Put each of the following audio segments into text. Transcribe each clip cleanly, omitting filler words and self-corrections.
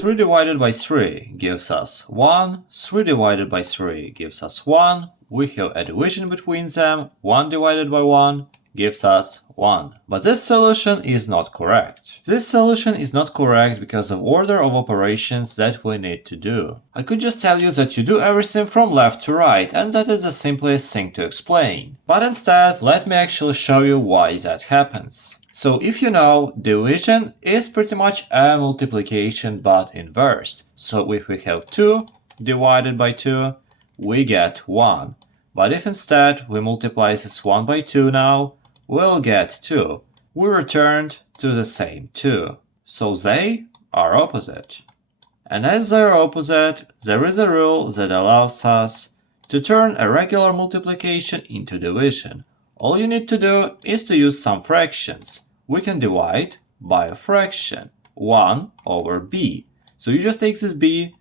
3 divided by 3 gives us 1, 3 divided by 3 gives us 1, we have a division between them, 1 divided by 1 gives us 1. But this solution is not correct. This solution is not correct because of order of operations that we need to do. I could just tell you that you do everything from left to right, and that is the simplest thing to explain. But instead, let me actually show you why that happens. So if you know, division is pretty much a multiplication but inversed. So if we have 2 divided by 2, we get 1. But if instead we multiply this 1 by 2 now, we'll get 2. We returned to the same 2. So they are opposite. And as they are opposite, there is a rule that allows us to turn a regular multiplication into division. All you need to do is to use some fractions. We can divide by a fraction, 1 over b. So you just take this b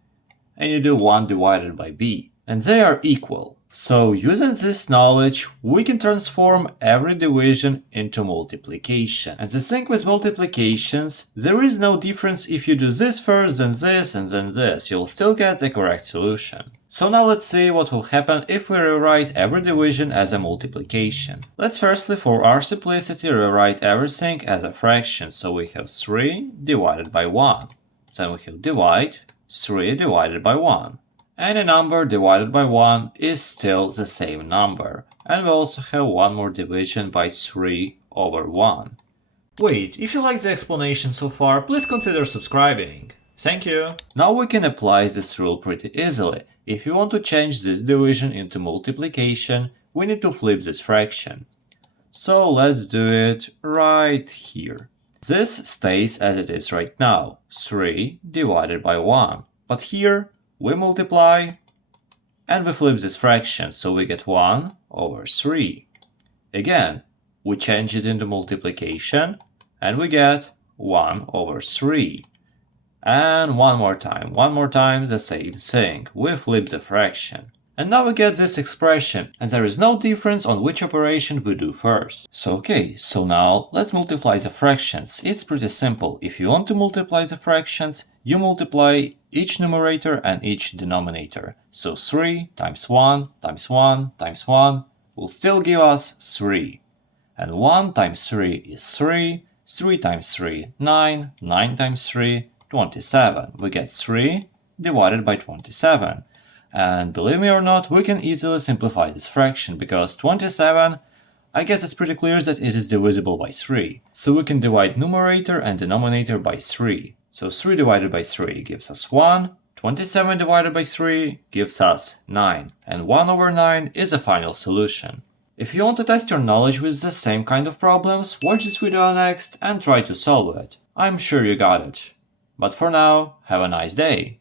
and you do 1 divided by b. And they are equal. So using this knowledge, we can transform every division into multiplication. And the thing with multiplications, there is no difference if you do this first, then this, and then this. You'll still get the correct solution. So now let's see what will happen if we rewrite every division as a multiplication. Let's firstly, for our simplicity, rewrite everything as a fraction. So we have 3 divided by 1. Then we have divide, 3 divided by 1. Any number divided by 1 is still the same number. And we also have one more division by 3 over 1. Wait, if you like the explanation so far, please consider subscribing. Thank you! Now we can apply this rule pretty easily. If you want to change this division into multiplication, we need to flip this fraction. So let's do it right here. This stays as it is right now, 3 divided by 1. But here, we multiply and we flip this fraction, so we get 1 over 3. Again, we change it into multiplication and we get 1 over 3. And one more time the same thing, we flip the fraction. And now we get this expression, and there is no difference on which operation we do first. So now let's multiply the fractions. It's pretty simple. If you want to multiply the fractions, you multiply each numerator and each denominator. So 3 times 1 times 1 times 1 will still give us 3. And 1 times 3 is 3, 3 times 3, 9, 9 times 3, 27. We get 3 divided by 27. And believe me or not, we can easily simplify this fraction, because 27, I guess it's pretty clear that it is divisible by 3. So we can divide numerator and denominator by 3. So 3 divided by 3 gives us 1, 27 divided by 3 gives us 9, and 1 over 9 is the final solution. If you want to test your knowledge with the same kind of problems, watch this video next and try to solve it. I'm sure you got it. But for now, have a nice day!